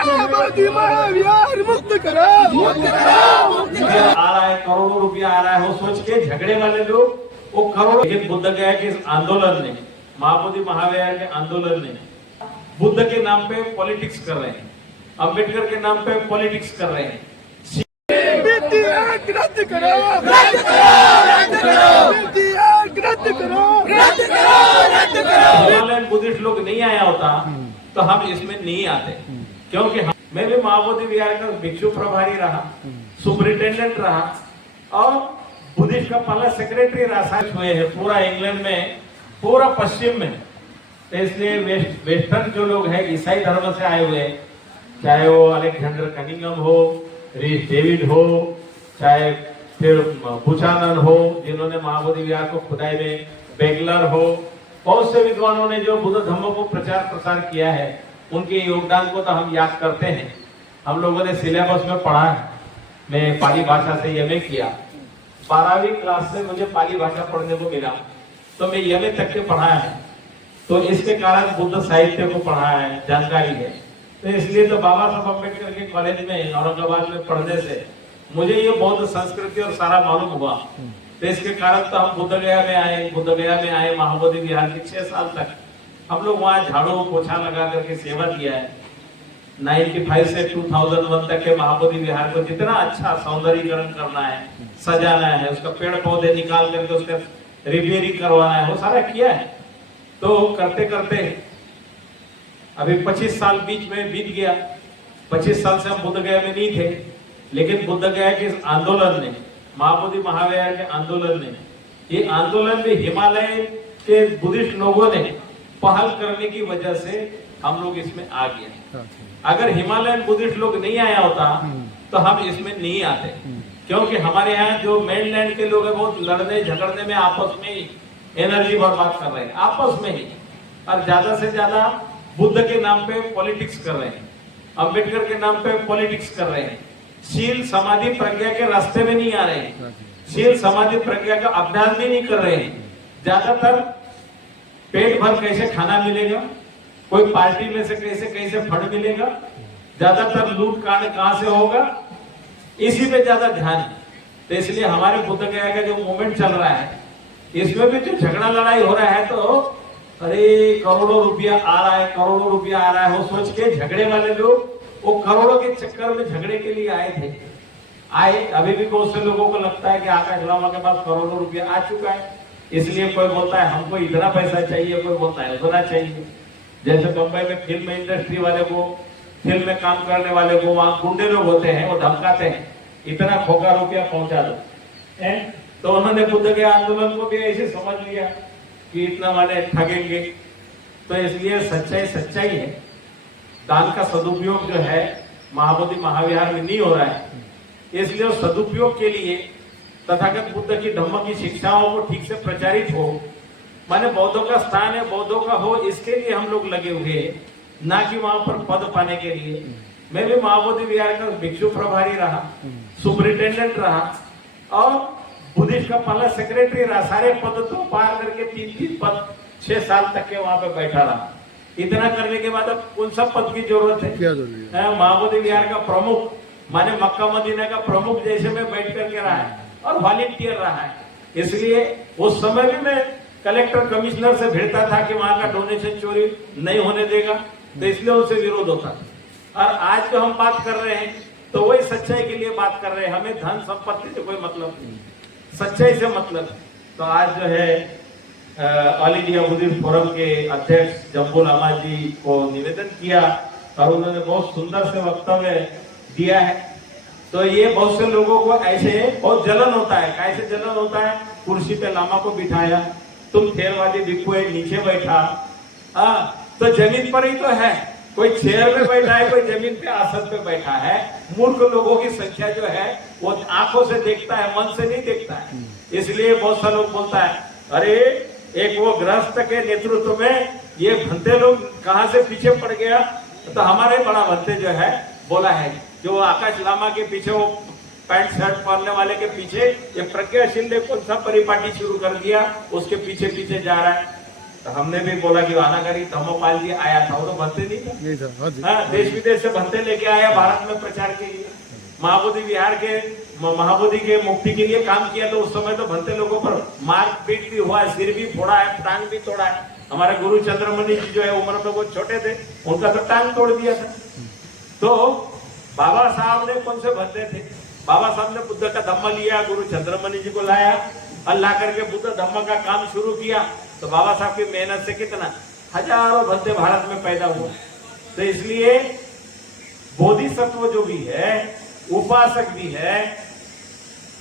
महाबोधि महाविहार मुक्त करो, मुक्त करो, मुक्त करो। आ रहा है, करोड़ों रुपया आ रहा है, वो सोच के झगड़े वाले लोग वो करोड़ों। लेकिन बुद्ध गया कि इस आंदोलन ने, महाबोधि महाविहार के आंदोलन ने बुद्ध के नाम पे पॉलिटिक्स कर रहे हैं, अंबेडकर के नाम पे पॉलिटिक्स कर रहे हैं। रद्द करो, रद्द करो, रद्द करो, रद्द करो, रद्द करो, रद्द करो। हिमालयन बुद्धिस्ट लोग नहीं आया होता तो हम इसमें नहीं आते, क्योंकि मैं भी महाबोधि विहार का भिक्षु प्रभारी रहा, सुपरिटेंडेंट रहा और बुद्धिस्ट का पहला सेक्रेटरी रहा हुए है पूरा इंग्लैंड में, पूरा पश्चिम में। तो इसलिए वेस्टर्न जो लोग हैं ईसाई धर्म से आए हुए, चाहे वो अलेक्जेंडर कनिंगम हो, रीस डेविड हो, चाहे फिर बुचानन हो जिन्होंने महाबोधि विहार को खुदाई में, बेगलर हो, बहुत से विद्वानों ने जो बुद्ध धर्म को प्रचार प्रसार किया है, उनके योगदान को तो हम याद करते हैं। हम लोगों ने सिलेबस में पढ़ा है। मैं पाली भाषा से एमए किया, 12वीं क्लास से मुझे पाली भाषा पढ़ने को मिला, तो मैं एमए तक के पढ़ाया है। तो इसके कारण बुद्ध साहित्य को पढ़ा है, जानकारी है। तो इसलिए तो बाबा साहब अम्बेडकर के कॉलेज में औरंगाबाद में पढ़ने से मुझे ये बौद्ध संस्कृति और सारा मालूम हुआ। तो इसके कारण तो हम बुद्ध गया में आए महाबोधि विहार के 6 साल तक हम लोग वहाँ झाड़ू पोछा लगा करके सेवा किया है। 95 से 2001 तक के महाबोधि विहार को जितना अच्छा सौंदर्यीकरण करना है, सजाना है, उसका पेड़ पौधे निकाल करके उसका रिपेयरिंग करवाना है, वो सारा किया है। तो करते करते अभी 25 साल बीच में बीत गया। 25 साल से हम बुद्ध गया में नहीं थे, लेकिन बुद्ध गया के इस आंदोलन ने, महाबोधि महाविहार के आंदोलन ने, ये आंदोलन में हिमालय के बुद्धिस्ट लोगों ने पहल करने की वजह से हम लोग इसमें आ गए। अगर हिमालयन बुद्धिस्ट लोग नहीं आया होता तो हम इसमें नहीं आते, क्योंकि हमारे यहाँ जो मेनलैंड के लोग हैं बहुत लड़ने झगड़ने में आपस में ही एनर्जी बर्बाद कर रहे हैं, आपस में ही, और ज्यादा से ज्यादा बुद्ध के नाम पे पॉलिटिक्स कर रहे हैं, अंबेडकर के नाम पे पॉलिटिक्स कर रहे हैं, शील समाधि प्रज्ञा के रास्ते में नहीं आ रहे हैं, शील समाधि प्रज्ञा का अभ्यास भी नहीं कर रहे हैं। ज्यादातर पेट भर कैसे खाना मिलेगा, कोई पार्टी में से कैसे कैसे फंड मिलेगा, ज्यादातर लूट कांड कहां से होगा, इसी पे ज्यादा ध्यान है। तो इसलिए हमारे बुद्ध गया का जो मूवमेंट चल रहा है, इसमें भी जो झगड़ा लड़ाई हो रहा है, तो अरे करोड़ों रुपया आ रहा है, करोड़ों रुपया आ रहा है, वो सोच के झगड़े वाले लोग वो करोड़ों के चक्कर में झगड़े के लिए आए थे। अभी भी बहुत से लोगों को लगता है कि आकाश लामा के पास करोड़ों रुपया आ चुका है, इसलिए कोई बोलता है हमको इतना पैसा चाहिए, कोई बोलता है उतना चाहिए। जैसे मुंबई में फिल्म इंडस्ट्री वाले को, फिल्म में काम करने वाले को वहां गुंडे लोग होते हैं, वो धमकाते हैं इतना खोखा रुपया पहुंचा दो। तो उन्होंने बुद्ध के आंदोलन को भी ऐसे समझ लिया कि इतना वाले ठगेंगे। तो इसलिए सच्चाई सच्चाई है, दान का सदुपयोग जो है महाबोधि महाविहार में नहीं हो रहा है। इसलिए सदुपयोग के लिए तथागत बुद्ध की धम्म की शिक्षाओं को ठीक से प्रचारित हो, माने बौद्धों का स्थान है, बौद्धों का हो, इसके लिए हम लोग लगे हुए हैं, ना कि वहां पर पद पाने के लिए। मैं भी महाबोधि विहार का भिक्षु प्रभारी रहा, सुपरिटेंडेंट रहा और बुद्धिस्ट का पहला सेक्रेटरी रहा। सारे पद तो पार करके 3-3 पद 6 साल तक के वहां पे बैठा रहा। इतना करने के बाद अब कौन सा पद की जरूरत है? क्या जरूरत है? महाबोधि विहार का प्रमुख माने मक्का मदीना का प्रमुख जैसे में बैठ करके रहा है और वॉलंटियर रहा है। इसलिए उस समय भी मैं कलेक्टर कमिश्नर से भिड़ता था कि वहां का डोनेशन चोरी नहीं होने देगा, तो इसलिए उनसे विरोध होता था। और आज जो हम बात कर रहे हैं तो वही सच्चाई के लिए बात कर रहे हैं, हमें धन संपत्ति से कोई मतलब नहीं, सच्चाई से मतलब। तो आज जो है ऑल इंडिया बुद्धिस्ट फोरम के अध्यक्ष जम्बू लामा जी को निवेदन किया और उन्होंने बहुत सुंदर से वक्तव्य दिया है। तो ये बहुत से लोगों को ऐसे बहुत जलन होता है। कैसे जलन होता है? कुर्सी पे लामा को बिठाया, तुम थेरवादी भिक्षु है, नीचे बैठा। तो जमीन पर ही तो है, कोई चेयर पे बैठा है, कोई जमीन पे आसन पे बैठा है। मूर्ख लोगों की संख्या जो है वो आंखों से देखता है, मन से नहीं देखता है। इसलिए बहुत सा लोग बोलता है अरे एक वो गृहस्थ के नेतृत्व में ये भंते लोग कहां से पीछे पड़ गया। तो हमारे बड़ा भंते जो है बोला है, जो आकाश लामा के पीछे वो पैंट शर्ट पहनने वाले के पीछे ये प्रज्ञाशील ने कौन सा परिपाटी शुरू कर दिया, उसके पीछे पीछे जा रहा है। तो हमने भी बोला कि वानाकारी धम्मपाल जी आया था, वो तो भंते नहीं था। नहीं था, हाँ जी। हाँ, देश विदेश से भंते लेके आया भारत में प्रचार के लिए, महाबोधि विहार के महाबोधि के मुक्ति के लिए काम किया। तो उस समय तो भंते लोगों पर मार पीट भी हुआ, सिर भी फोड़ा है, टांग भी तोड़ा है। हमारे गुरु चंद्रमणि जी जो है उम्र में वो छोटे थे, उनका तो टांग तोड़ दिया था। तो बाबा साहब ने कौन से भंते थे? बाबा साहब ने बुद्ध का धम्म लिया, गुरु चंद्रमणि जी को लाया और ला करके बुद्ध धम्म का काम शुरू किया। तो बाबा साहब की मेहनत से कितना हजारों भंते भारत में पैदा हुए। तो इसलिए बोधिसत्व जो भी है, उपासक भी है,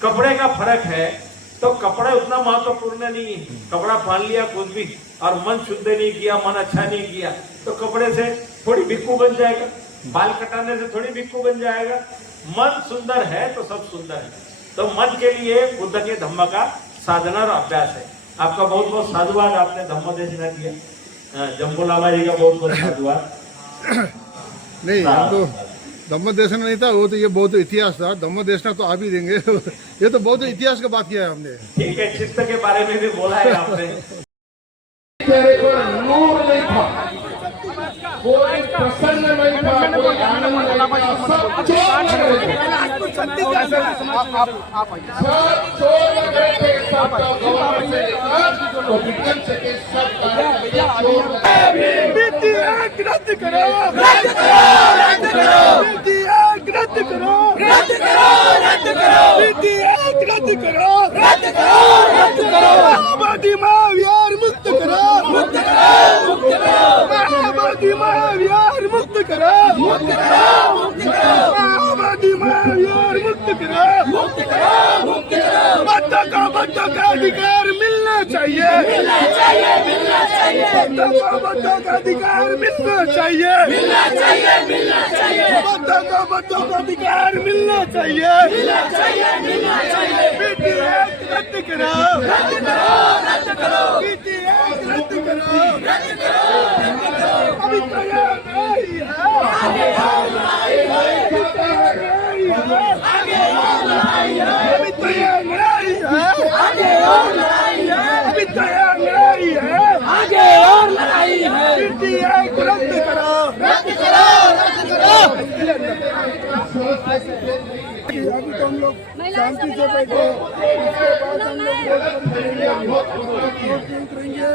कपड़े का फर्क है। तो कपड़ा उतना महत्वपूर्ण नहीं है। कपड़ा पहन लिया कुछ भी और मन शुद्ध नहीं किया, मन अच्छा नहीं किया, तो कपड़े से थोड़ी भिक्खू बन जाएगा, बाल कटाने से थोड़ी भिक्खू बन जाएगा। मन सुंदर है तो सब सुंदर है। तो मन के लिए बुद्ध के धम्म का साधना और अभ्यास है। आपका बहुत बहुत साधुवाद, आपने धम्म देशना किया। जम्बू लामा जी का बहुत बहुत साधुवाद। नहीं, हम तो धम्म देशना नहीं था, वो तो ये बहुत इतिहास था। धम्म देशना तो आप ही देंगे। ये तो बहुत इतिहास की बात किया है हमने। ठीक है, चित्त के बारे में भी बोला है आपने। चेहरे पर नूर नहीं था, कोई प्रसन्न नहीं था, कोई आनंद नहीं था, सब चोर लग रहे थे, सब चोर लग रहे थे। सब गवर्नमेंट से लेकर तो विज्ञान से के सब चोर लग रहे थे। नीति आयोग रद्द करो, रद्द करो, रद्द करो। नीति आयोग रद्द करो, रद्द करो, रद्द करो। नीति आयोग रद्द करो, रद्द करो, रद्द करो। माओवादी महाविहार मुक्त करो, मुक्त करो, मुक्त करो। माओवादी महाविहार मुक्त करो, मुक्त करो, मुक्त करो। माओवादी महाविहार मुक्त करो, मुक्त करो, मुक्त करो। बच्चों का अधिकार मिलना चाहिए, मिलना चाहिए, मिलना चाहिए। बच्चों का अधिकार मिलना चाहिए, मिलना चाहिए, मिलना चाहिए। बच्चों का अधिकार मिलना चाहिए, मिलना चाहिए, मिलना चाहिए। पीटी एक्ट रद्द करो, रद्द करो, रद्द करो। पीटी एक्ट रद्द करो, रद्द करो, रद्द करो। अभी तैयार नहीं है, आगे और लड़ाई है, अभी तैयार नहीं है, आगे और लड़ाई है। अभी तैयार नहीं है, आगे और लड़ाई है। अभी तैयार नहीं है, आगे और लड़ाई है। पीटी एक्ट रद्द करो, रद्द करो, रद्द करो। अभी तो हम लोग शांति से बैठे, इसके बाद हम लोग करेंगे और शांति करेंगे।